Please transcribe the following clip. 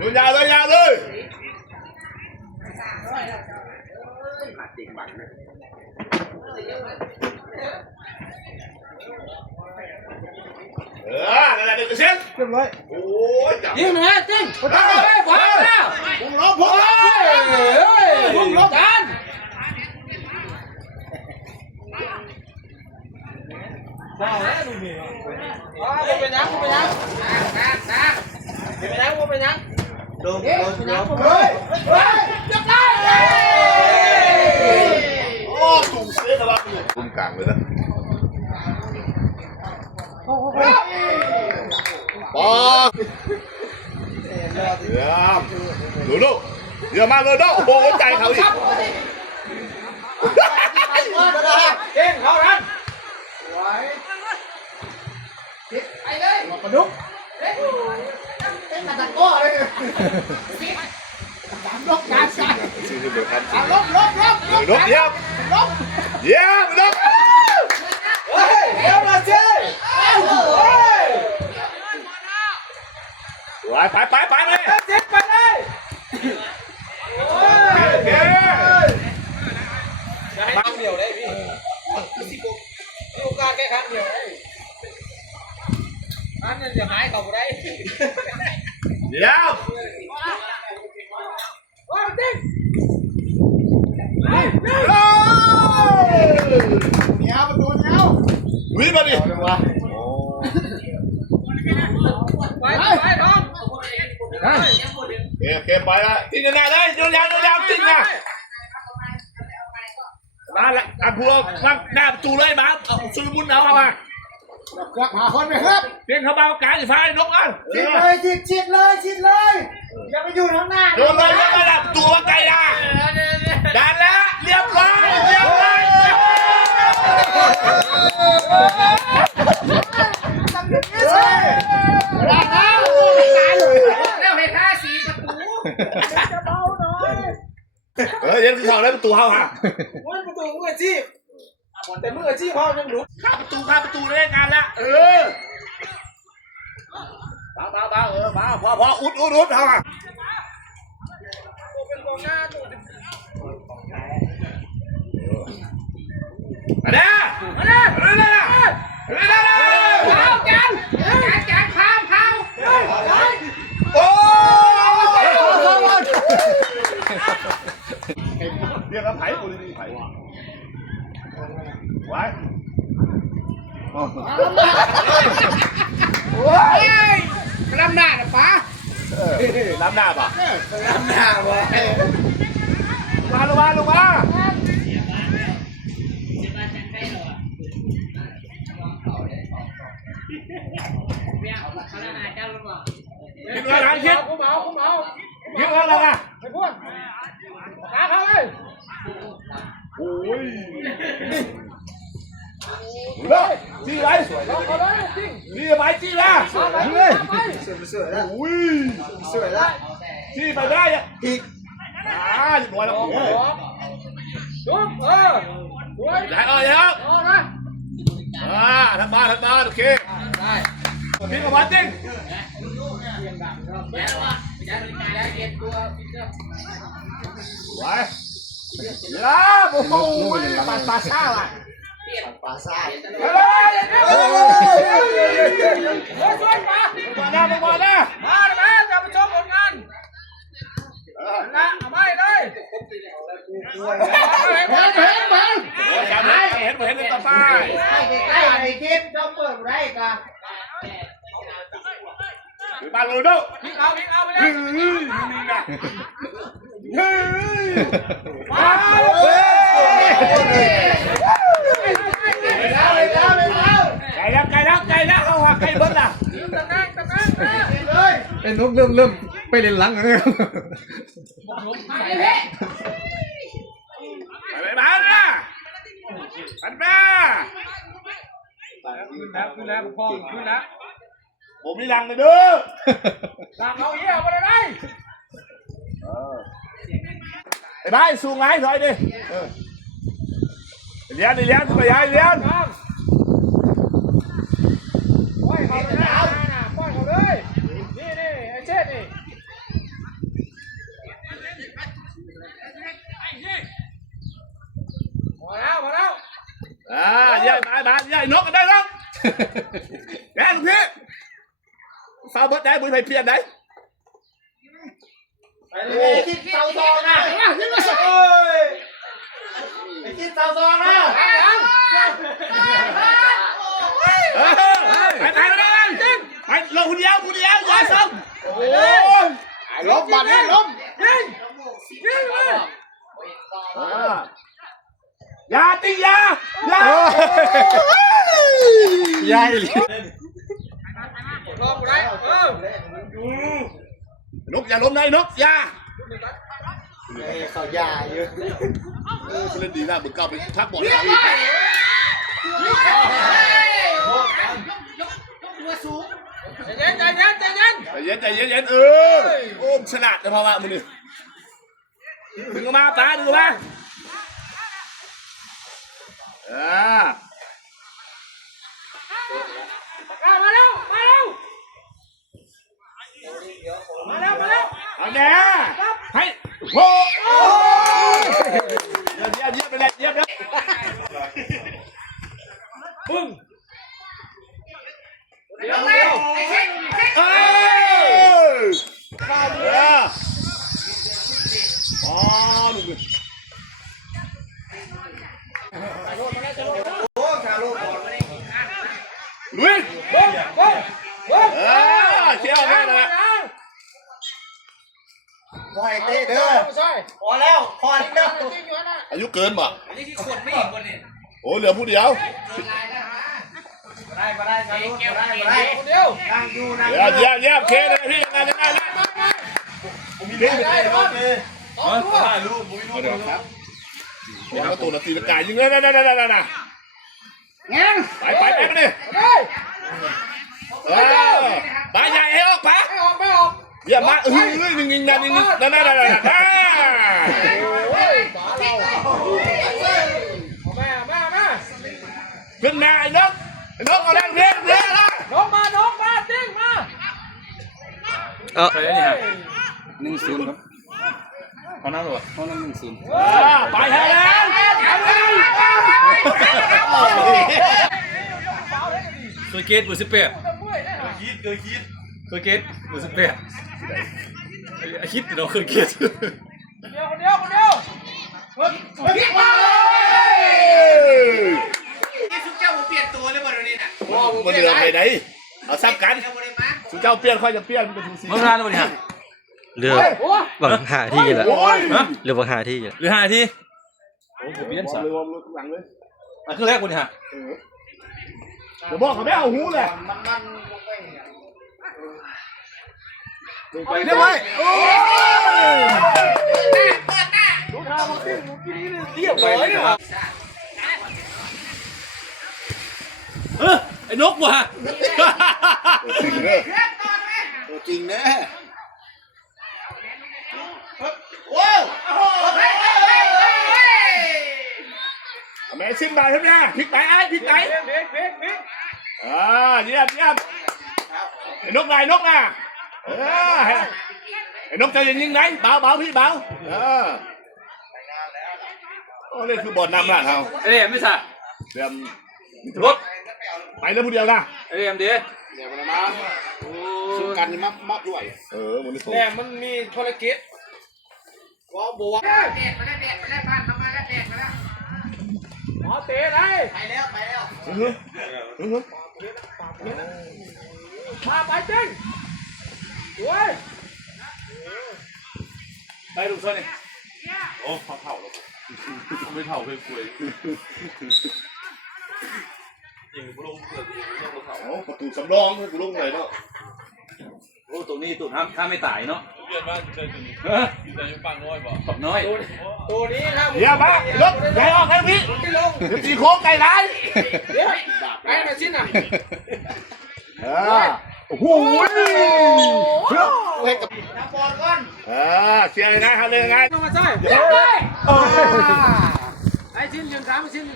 ดูยาวเลยยาวเลยนั่นแหละ1%เรียบร้อยโอ้ยจับยิงนะจริงพอแล้วพอแล้วพุ่งล้มกันว้าวแล้วดูนี่เป็นยังเป็นยังเป็นยังโดนเฮ้ยจับได้โอ้ถูกเสียแล้วคุ้มกลางเลยนะปอเยี่ยมดูลูกเยี่ยมมากเลยน้องโอ้โหใจเขาอีกเก่งเขาดันไปเลยกระดุกเต้นตะก้อเลยลบการใส่ลบเยี่ยมเยี่ยมลบเฮ้ยเดี๋ยวมาเจ้ไปเลยเจ็บไปเลยเก่งจะให้เดี่ยวได้พี่มีโอกาสแค่ครั้งเดียวอันนั้นจะหายเขาได้เดี๋ยวว้าวจริงเนี้ยประตูเนี้ยวิ่งมาดิไปน้องเก็บไปละจริงกันได้เลยยาวจริงนะมาละอ่ะพวกมาหน้าประตูเลยมาซื้อมุนเอาเข้ามาหาคนไปครับเพียงเขาเบาการจะพายนกอ่ะชิดเลยอย่าไปอยู่ข้างหน้าโดนเลยระดับตัวไกลละดันแล้วเรียบร้อยแล้วเห็นท่าสีประตูจะเบาหน่อยเดี๋ยวที่เขาได้ประตูเข้าฮะประตูมืออาชีพแต่มืออาชีพเขายังหลุดข้าประตูได้งานแล้วมาพออุดเขาอ่ะมาเด้เอากันข้าวโอ้เรียกว่าไผ่กูดีไผ่ไว้โอ้ยลำหน้านะป๋าลำหน้าป่ะลงมายิงอะไรยิงกูเมายิงอะไรอ่ะไอ้พวกหาเขาเลยโอ้ยเลยจี้ไรจี้ไปจี้ละเลยสวยแล้วอุ้ยสวยแล้วจี้ไปได้ยังอีกรวยแล้วจุ๊บรวยแล้วทำมาโอเคพี่กับวัดจริงไว้แล้วโอ้โหปลาซ่าว่ะปลาซ่าเฮ้ยช่วยปลามาจะมาชมผลงานนะเอาไม่เลยเห็นเลยต่อไปใกล้ไอ้คลิปจะเปิดไรกันบาลูโดพิงเอาไปเลยนี่นะมาไก่แล้วเขาหักไก่เบิ้ลล่ะเป็นนกเริ่มไปเล่นหลังเลยครับไปมาละมันมาขึ้นแล้วพ่อขึ้นแล้วผมนี่ลังเลยเด้อลังเอาเหี้ยมาได้ไอ้บ้าสูงไงถอยดิเลี้ยงไปย้ายเลี้ยงป้อนเขาเลยนี่ แกลูกพี่ฟาวเบิร์ดได้บุญไผ่เพียนได้ไอ้ที่เสาซองนะไอ้ที่เสาซองนะไปลงคนเดียวอย่าซ้ำโอ้ยล้มบัดนี่ล้มยิงอย่าตีอย่าอีหลี รอกูได้นกอย่าล้มได้นกอย่าเขายาเยอะเล่นดีนะมึงก้าวไปทักบอลเขาอีกใจเย็นโอ้ฉลาดนะพ่อว่ามึงนี่ดึงออกมาป้าดึงออกมามาแล้วเอาแน่ให้โว้เยี่ยมไปเลยเยี่ยมปึ้งเร็วอ๋อลุงลุยเชี่ยวแม่เลยพอเต้เด้อพอแล้วอายุเกินป่ะ อันนี้ที่ขวดไม่อีกคนนี่โอ้เหลือผู้เดียวได้คนเดียวนั่งอยู่เยี่ยมเคเลยพี่ยังไงเลยมีเรื่องอะไรบ้างถ่ายรูปครับแล้วตัวนาทีละกายยิงเลยนะไปไปดิปลาใหญ่ให้ออกปลาไม่ออกเยี่ยมมากยิงนั่นขึ้นมาไอ้นกเอาแรงเรียนนกมาติ้งมาใครได้นี่ฮะ1-0ครับเขานั่งหรอเขานั่ง1-0ไปเถอะแล้วเคยเกตมือ18เคยเกตมือ18ไอคิดเราเคยเกตคนเดียวนี่สุเจ้าผมเปลี่ยนตัวเลยบ่เดี๋ยวนี้น่ะมันเดือดไปไหนเอาซ้ำกันสุเจ้าเปลี่ยนค่อยจะเปลี่ยนเป็นทุกสิ่งเมื่อวานวันนี้ฮะเรือบังหาที่แหละเรือบังหาที่หรือ5 ทีโอ้ผมเปลี่ยนสามเรือหลังเลยเครื่องแรกวันนี้ฮะเดี๋ยวบอกเขาไม่เอาหูเลยไปได้ไหมดูท่ามาติ้งกินนี่เรียบร้อยเนี่ยไอ้นกว่ะตัวจริงเน่แม่ชิมไปใช่ไหมพริกไปเยี่ยมไอ้นกนะไอ้นกจะยิงไหนเบาพี่เบาโอ้นี่คือบอลนำละเขาไม่ใช่เดี๋ยวรถไปแล้วผู้เดียวนะเดี๋ยวมานะสู้กันมัดด้วยมันแหมมันมีภารกิจว้าวบัวแดกมาแล้วบ้านทำมาแล้วแดกมาแล้วหมอเตะเลยไปแล้วมาไปเต้นด้วยไปลูกเท่านี้โอ้เผาแล้วไม่เผาเคยคุยยิงกูลงเกิดเผาประตูสำรองกูลงเลยเนาะโอ้ตัวนี้ตัวถ้าไม่ตายเนาะเรียนว่าเคยเป็นแต่ยังปังน้อยบ่ปังน้อยตัวนี้ครับเดี๋ยวมารถใหญ่ออกให้พี่ตีโค้งไก่ร้ายเดี๋ยวไก่มาชิ้นอ่ะโอ้โหเล่นกับน้ำบอลก่อนเชียร์เลยนะครับเลยไงต้องมาใช่ไอ้ชิ้น1-3ชิ้น1-3